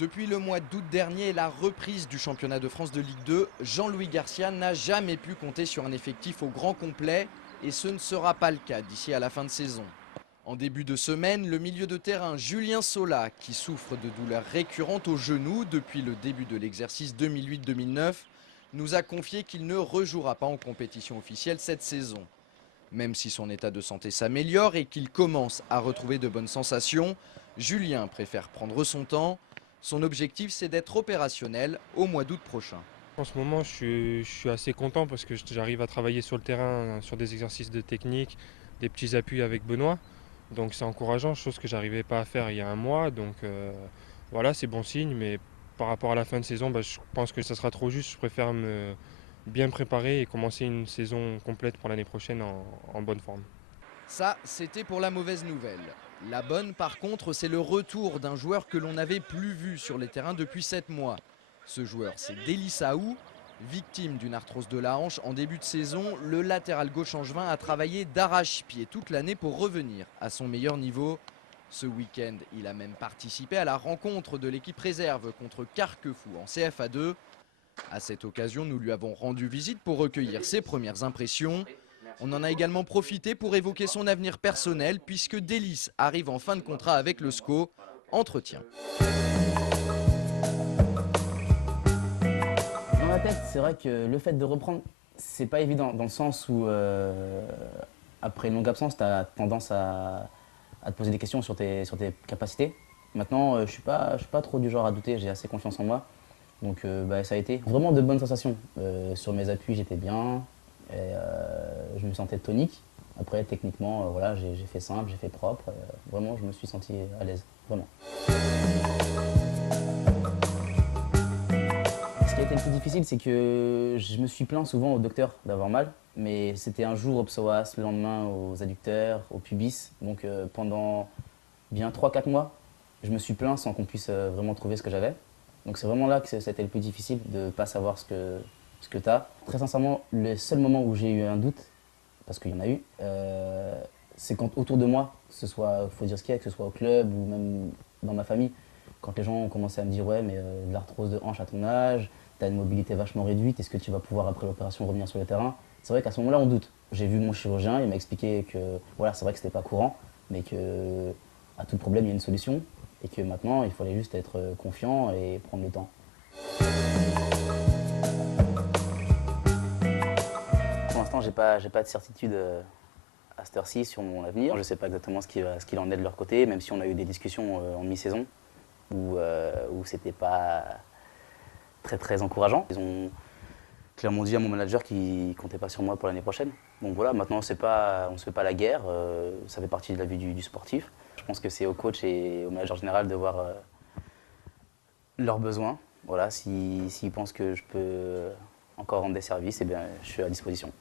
Depuis le mois d'août dernier et la reprise du championnat de France de Ligue 2, Jean-Louis Garcia n'a jamais pu compter sur un effectif au grand complet et ce ne sera pas le cas d'ici à la fin de saison. En début de semaine, le milieu de terrain Julien Sola, qui souffre de douleurs récurrentes au genou depuis le début de l'exercice 2008-2009, nous a confié qu'il ne rejouera pas en compétition officielle cette saison. Même si son état de santé s'améliore et qu'il commence à retrouver de bonnes sensations, Julien préfère prendre son temps. Son objectif, c'est d'être opérationnel au mois d'août prochain. En ce moment, je suis assez content parce que j'arrive à travailler sur le terrain, sur des exercices de technique, des petits appuis avec Benoît. Donc c'est encourageant, chose que j'arrivais pas à faire il y a un mois. Donc voilà, c'est bon signe. Mais par rapport à la fin de saison, je pense que ça sera trop juste. Je préfère me bien préparer et commencer une saison complète pour l'année prochaine en bonne forme. Ça, c'était pour la mauvaise nouvelle. La bonne, par contre, c'est le retour d'un joueur que l'on n'avait plus vu sur les terrains depuis 7 mois. Ce joueur, c'est Delis Aou. Victime d'une arthrose de la hanche en début de saison, le latéral gauche angevin a travaillé d'arrache-pied toute l'année pour revenir à son meilleur niveau. Ce week-end, il a même participé à la rencontre de l'équipe réserve contre Carquefou en CFA2. À cette occasion, nous lui avons rendu visite pour recueillir ses premières impressions. On en a également profité pour évoquer son avenir personnel puisque Delis arrive en fin de contrat avec le SCO. Entretien. Dans ma tête, c'est vrai que le fait de reprendre, c'est pas évident dans le sens où après une longue absence, tu as tendance à te poser des questions sur tes capacités. Maintenant, je suis pas trop du genre à douter, j'ai assez confiance en moi. Donc ça a été vraiment de bonnes sensations. Sur mes appuis, j'étais bien, et, je me sentais tonique. Après, techniquement, voilà, j'ai fait simple, j'ai fait propre. Vraiment, je me suis senti à l'aise, vraiment. Ce qui a été le plus difficile, c'est que je me suis plaint souvent au docteur d'avoir mal, mais c'était un jour au psoas, le lendemain aux adducteurs, au pubis. Donc pendant bien 3-4 mois, je me suis plaint sans qu'on puisse vraiment trouver ce que j'avais. Donc c'est vraiment là que c'était le plus difficile de ne pas savoir ce que tu as. Très sincèrement, le seul moment où j'ai eu un doute, parce qu'il y en a eu, c'est quand autour de moi, que ce soit, faut dire ce qu'il y a, que ce soit au club ou même dans ma famille, quand les gens ont commencé à me dire ouais mais de l'arthrose de hanche à ton âge, tu as une mobilité vachement réduite, est-ce que tu vas pouvoir après l'opération revenir sur le terrain? C'est vrai qu'à ce moment-là on doute. J'ai vu mon chirurgien, il m'a expliqué que voilà, c'est vrai que c'était pas courant, mais que à tout problème il y a une solution et que maintenant il fallait juste être confiant et prendre le temps. Pour l'instant j'ai pas de certitude à cette heure-ci sur mon avenir. Je ne sais pas exactement ce qu'il en est de leur côté, même si on a eu des discussions en mi-saison où c'était pas très encourageant. Ils ont clairement dit à mon manager qu'ils ne comptaient pas sur moi pour l'année prochaine. Donc voilà, maintenant on ne se fait pas la guerre, ça fait partie de la vie du sportif. Je pense que c'est au coach et au manager général de voir leurs besoins. Voilà, s'ils pensent que je peux encore rendre des services, eh bien, je suis à disposition.